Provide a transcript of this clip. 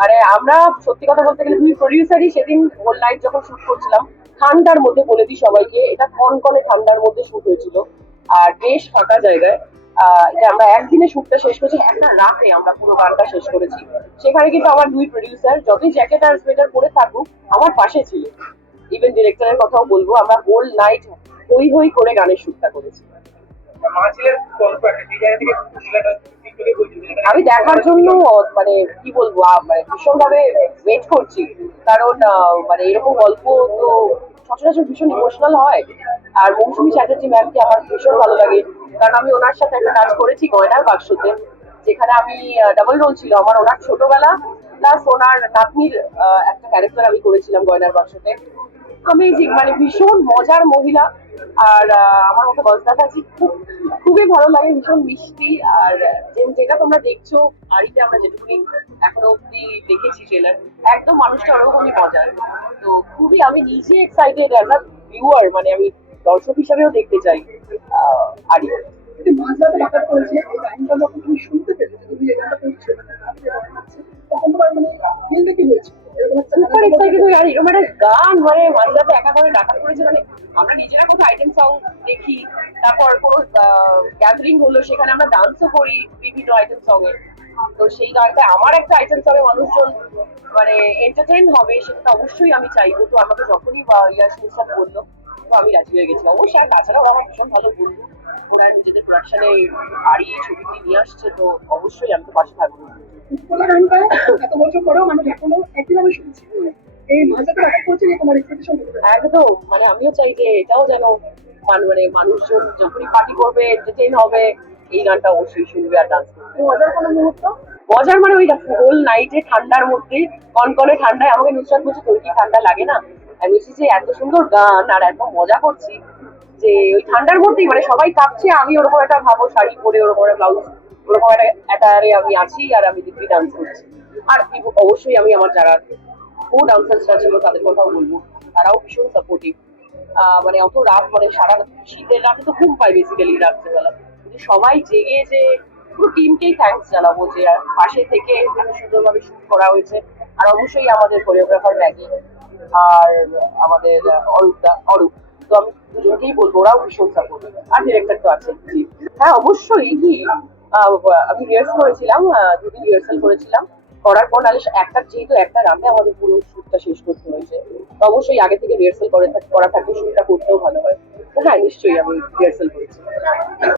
মানে আমরা সত্যি কথা বলতে গেলে দুই প্রডিউসারই সেদিন হোল যখন শুট করছিলাম, ঠান্ডার মধ্যে বলে দিই সবাইকে, এটা কনকনে ঠান্ডার মধ্যে শুট হয়েছিল। আর বেশ ফাঁকা জায়গায় এটা আমরা একদিনে শুটটা শেষ করেছি, একটা রাতে আমরা পুরো গানটা শেষ করেছি। সেখানে কিন্তু আমার দুই প্রডিউসার যতই জ্যাকেট আর সোয়েটার পরে থাকুক, আমার পাশে ছিল। ইভেন ডিরেক্টরের কথাও বলব, আমরা হোল নাইট হই হই করে গানের শুটটা করেছি। মা ছিলেন আমি দেখার জন্য মানে কি বলব মানে ভীষণ ভাবে ওয়েট করছি। কারণ মানে এরকম গল্প তো সচরাচর ভীষণ ইমোশনাল হয়। আর মৌসুমী চ্যাটার্জি ম্যামকে আমার ভীষণ ভালো লাগে। কারণ আমি ওনার সাথে একটা কাজ করেছি গয়নার বাক্সতে, যেখানে আমি ডাবল রোল ছিল। আমার ওনার ছোটবেলা প্লাস ওনার নাতনির একটা ক্যারেক্টার আমি করেছিলাম গয়নার বাক্সতে। অ্যামেজিং মানে ভীষণ মজার মহিলা আর আমার মতো গজদাদাজি খুব খুবই ভালো লাগে ভীষণ মিষ্টি আর যেটা তোমরা দেখছ আড়িতে আমরা যেটুকুনি এখনও অব্দি দেখেছি ট্রেলার একদম মানুষটা ওরকমই মজার তো খুবই আমি নিজে এক্সাইটেড অ্যাজ আ ভিউয়ার মানে আমি দর্শক হিসাবেও দেখতে চাই আড়ি শুনতে পেলে তুমি গানটা করছ মানে তখন তোমার মানে ডাকাত করেছে মানে আমরা নিজেরা কোথাও আইটেম সং দেখি, তারপর কোনো গ্যাদারিং হলো, সেখানে আমরা ডান্সও করি বিভিন্ন আইটেম সং এ। তো সেই গানটা আমার একটা আইটেম সং মানুষজন মানে এন্টারটেইন হবে, সেটা অবশ্যই আমি চাইব। তো আমাকে যখনই ইয়াস নিশাদ বলল, তো আমি রাজি হয়ে গেছি। অবশ্যই, আর তাছাড়া ওরা আমার ভীষণ ভালো বন্ধু। ওরা নিজেদের প্রোডাকশনে হারিয়ে ছবিটি নিয়ে আসছে, তো অবশ্যই আমি তো পাশে থাকব। এত বছর পরেও মানুষ এখনও একইভাবে শুনছে। একদম মানে আমিও চাই যে এটাও যেন মানে মানুষজন যখনই পার্টি করবে এন্টারটেইন হবে এই গানটা অবশ্যই শুনবে আর ডান্স করবে। মজার কোনো মুহূর্ত? মজার মানে ওই হোল নাইটে ঠান্ডার মধ্যে কনকনে ঠান্ডায় আমাকে নুসরাত বলছে তোর কি ঠান্ডা লাগে না? আমি বলছি যে এত সুন্দর গান আর এত মজা করছি যে ওই ঠান্ডার মধ্যেই মানে সবাই কাঁপছে আমি ওরকম একটা ভাবো শাড়ি পরে ওরকম একটা ব্লাউজ ওরকম একটা অ্যাটায়ারে আমি আছি আর আমি দিব্যি ডান্স করছি। আর অবশ্যই আমি আমার যারা কো ডান্সার্সরা ছিল, তাদের কথাও বলব। তারাও ভীষণ সাপোর্টিভ মানে অত রাত মানে সারা শীতের রাতে তো ঘুম বেসিক্যালি রাত্রেবেলা। সবাই জেগে যে পুরো টিমকেই জানাব যে পাশে থেকে সুন্দরভাবে শুট করা হয়েছে। আর অবশ্যই আমাদের কোরিওগ্রাফার ম্যাগি আর আমাদের অরূপ দা, অরূপ। তো আমি দুজনকেই বলব, ওরাও ভীষণ সাপোর্টিভ আর ডিরেক্টর তো আছে হ্যাঁ অবশ্যই কি আমি রিহার্স করেছিলাম দুদিন রিহার্সাল করেছিলাম। করার পর নাহলে একটা যেহেতু একটা রাতে আমাদের পুরো শুটটা শেষ করতে হয়েছে। তো অবশ্যই আগে থেকে রিহার্সাল করে করা থাকলে শুটটা করতেও ভালো হয়। হ্যাঁ নিশ্চয়ই আমি রিহার্সাল করেছি।